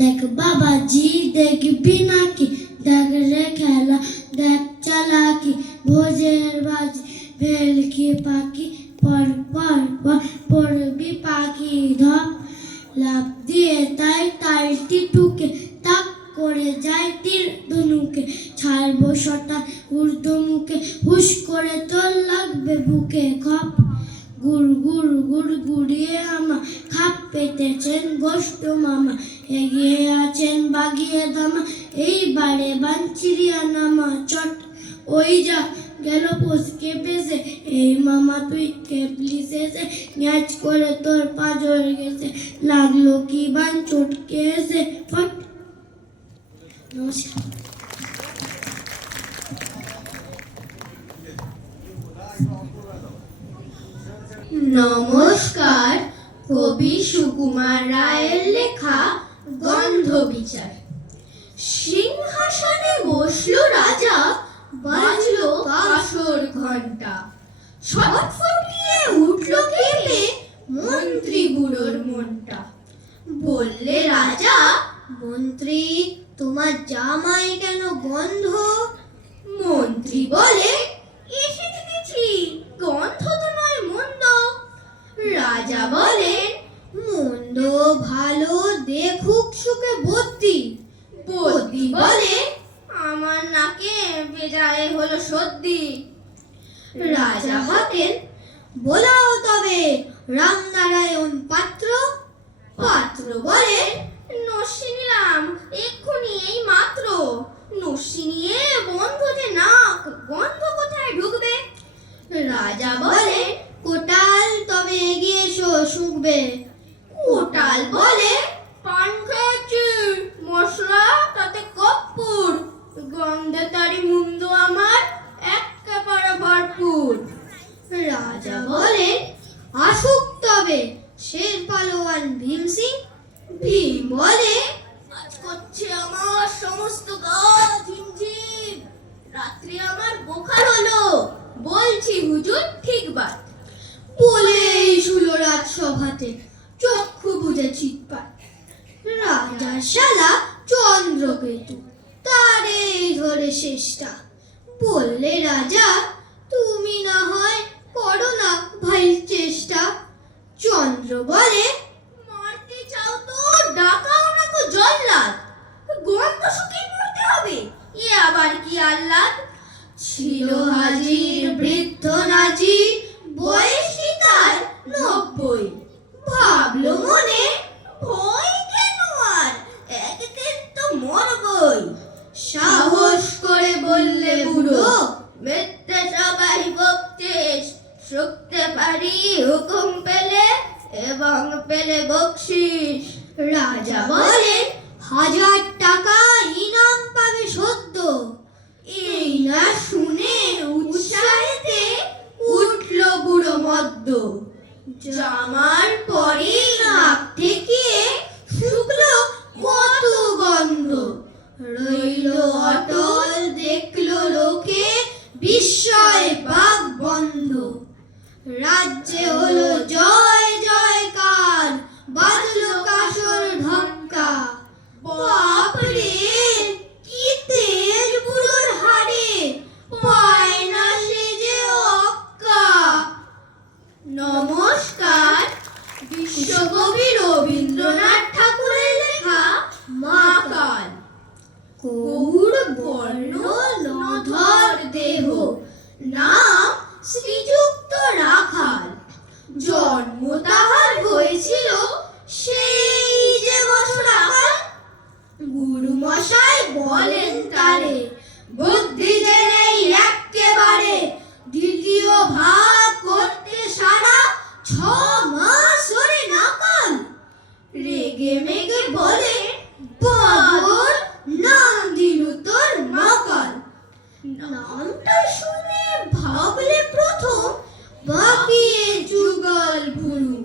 দেখ বাবাজি দেখবি নাকি, দেখ রে খেলা দেখ চালাকি, ভোজের বাজি ভেলকি পাখি, পর পর পর পড়বি পাখি ধপ, লাফ দিয়ে তাই তালটি টুকে, তাক করে যায় তীর ধনুকে, ছাড়বো শটা ঊর্ধ্বমুখে, হুশ করে তোর লাগবে বুকে খপ, গুড় গুড় গুড় গুড়িয়ে আমা, খাপ পেতেছেন গোষ্ঠ মামা, এগিয়ে আছেন বাগিয়ে দামা, এইবারে বাঞ্চিরিয়া নামা চট, ওই যা গেল পোষকে পেছে, এই মামা তুই কেপলি শেষে, ন্যাচ করে তোর পাঁজর গেছে, লাগলো কি বান চটকে এসে ফট। নমস্কার। নমস্কার। কবি সুকুমার রায়ের লেখা গন্ধবিচার। সিংহাসনে বসলো রাজা, বাজলো কাসর ঘণ্টা, ছটফটিয়ে উঠলো কেঁপে মন্ত্রী বুড়োর মনটা। বললে রাজা, মন্ত্রী তোমার জামায় কেন গন্ধ? মন্ত্রী বলে, এসে দেখেছি গন্ধ তো নয় মন্দ। রাজা বলেন, মন্দ ভালো দেখুক সুখে বদ্যি। বদ্যি বলে, আমার নাকে বেজায় হলো সর্দি। রাজা হতেন, বলাও তবে রামনারায়ণ পাত্র। পাত্র বলেন, নস্যি নিলাম এক্ষুনি এই মাত্র। নস্যি নিয়ে বন্ধ যে নাক, গন্ধ কোথায় ঢুকবে? রাজা বলেন, কোটাল তবে এগিয়ে এসো শুঁকবে। কোটাল বলে, পান খেয়েছি মশলা তাতে কর্পূর, গন্ধে তারি মুন্দ আমার একেবারে ভরপুর। রাজা বলেন, আসুক তবে শের পালোয়ান ভীম সিং। ভীম বলে, আজ করছে আমার সমস্ত গা ঝিমঝিম, রাত্রি আমার বোখার হলো, বলছি হুজুর ঠিক বাত। বলেই শুলো রাজসভাতে চক্ষু বুঝে চিৎপাত। রাজার শালা চন্দ্রকেতু, তারে ধরে শেষটা। বললে রাজা, তুমি না হয় করো না ভাই চেষ্টা। চন্দ্র বলে, মারতে চাও তো ডাকাও না কো জল্লাদ, গন্ধ শুকিয়ে মরতে হবে, এ আবার কি আহ্লাদ। ছিল হাজির বৃদ্ধ নাজি, বয়সী তার ৯০। ভাবলো মনে, ভয় কেন আর, একদিন তো মরবই। সাহস করে বললে বুড়ো, মিথ্যে সবাই বকছিস, শুকতে পারি হুকুম পেলে এবং পেলে বকশিস। রাজা বলেন, ১০০০ টাকা ইনাম পাবে সদ্য। এই না শুনে উৎসাহেতে উঠল বুড়ো মদ্য। জামার পরে নাক থেকে শুকলো কত গন্ধ, রইল অটল দেখলো লোকে বিস্ময়ে বাক বন্ধ। রাজ্যে হলো জয় জয়কার, বাজলো কাসর ঢক্কা। বাপরে কি তেজ বুড়োর হাড়ে, পায় না সে যে অক্কা। নমস্কার। বিশ্বকবি রবীন্দ্রনাথ ঠাকুরের লেখা মাকাল। গৌর বর্ণ নধর দেহ, নাম শ্রীযুক্ত রাখাল। জন্ম তাহার হয়েছিল সেই যে বছর আকাল। গুরু মশাই বলেন তারে, বুদ্ধি যে নেই এক্কেবারে, দ্বিতীয় ভাগ করতে সারা ৬ মাস ওরে নাকাল। রেগে মেগে বলে, পাগল নাম দিল তোর মাকাল। নামটা শুনে ভাবলে প্রথম বাকিয়ে যুগল ভুরু,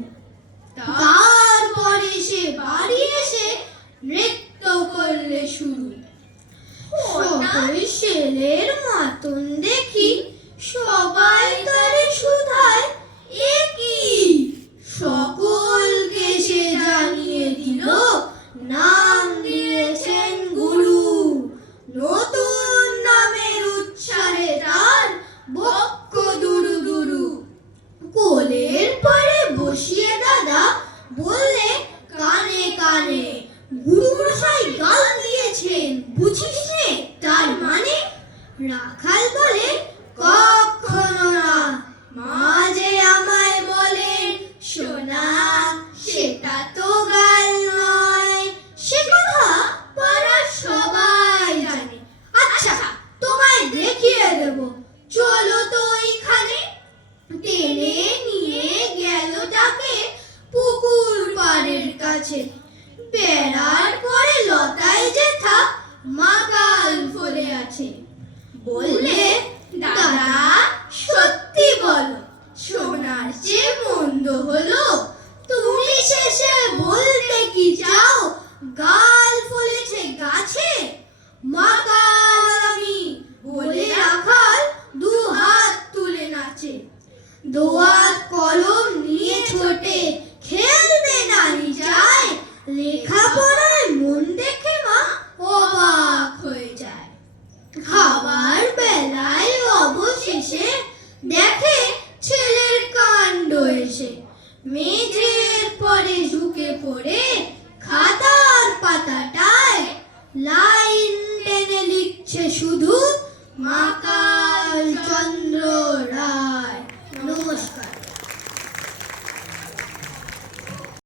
তারপরে সে বাড়ি এসে নৃত্য করলে শুরু। সকল ছেলের মাতন দেখি, সবাই তারে শুধায়, এ কি সকলকে সে জানে বললে কানে কানে, গুরুমশাই গাল দিয়েছেন বুঝিস নে তার মানে? রাখাল বলে কখনো না, মা যে আমায় বলেন সোনা সেটা তো গাল নয়, সে কথা পাড়ার সবাই জানে। আচ্ছা তোমায় দেখিয়ে দেব, চলো তো এইখানে। টেনে নিয়ে গেল তাকে পুকুর পাড়ের কাছে, বেড়ার পরে লতায় যেথা মাকাল ফলে আছে। বললে দাদা সত্যি বলো, সোনার যে মন্দ হলো, তুমি শেষে বলতে কি চাও গাল ফলেছে গাছে? মাকাল আমি বলে রাখাল দু হাত তুলে নাচে, দোয়াত কলম নিয়ে ছোটে খেলতে নাহি যায়, লেখাপড়ায় মন দেখে মা অবাক হয়ে যায়। খাবার বেলায় অবশেষে দেখে ছেলের কাণ্ড এসে, মেঝের পরে ঝুঁকে পড়ে খাতার পাতাটায় লাইন টেনে লিখছে শুধু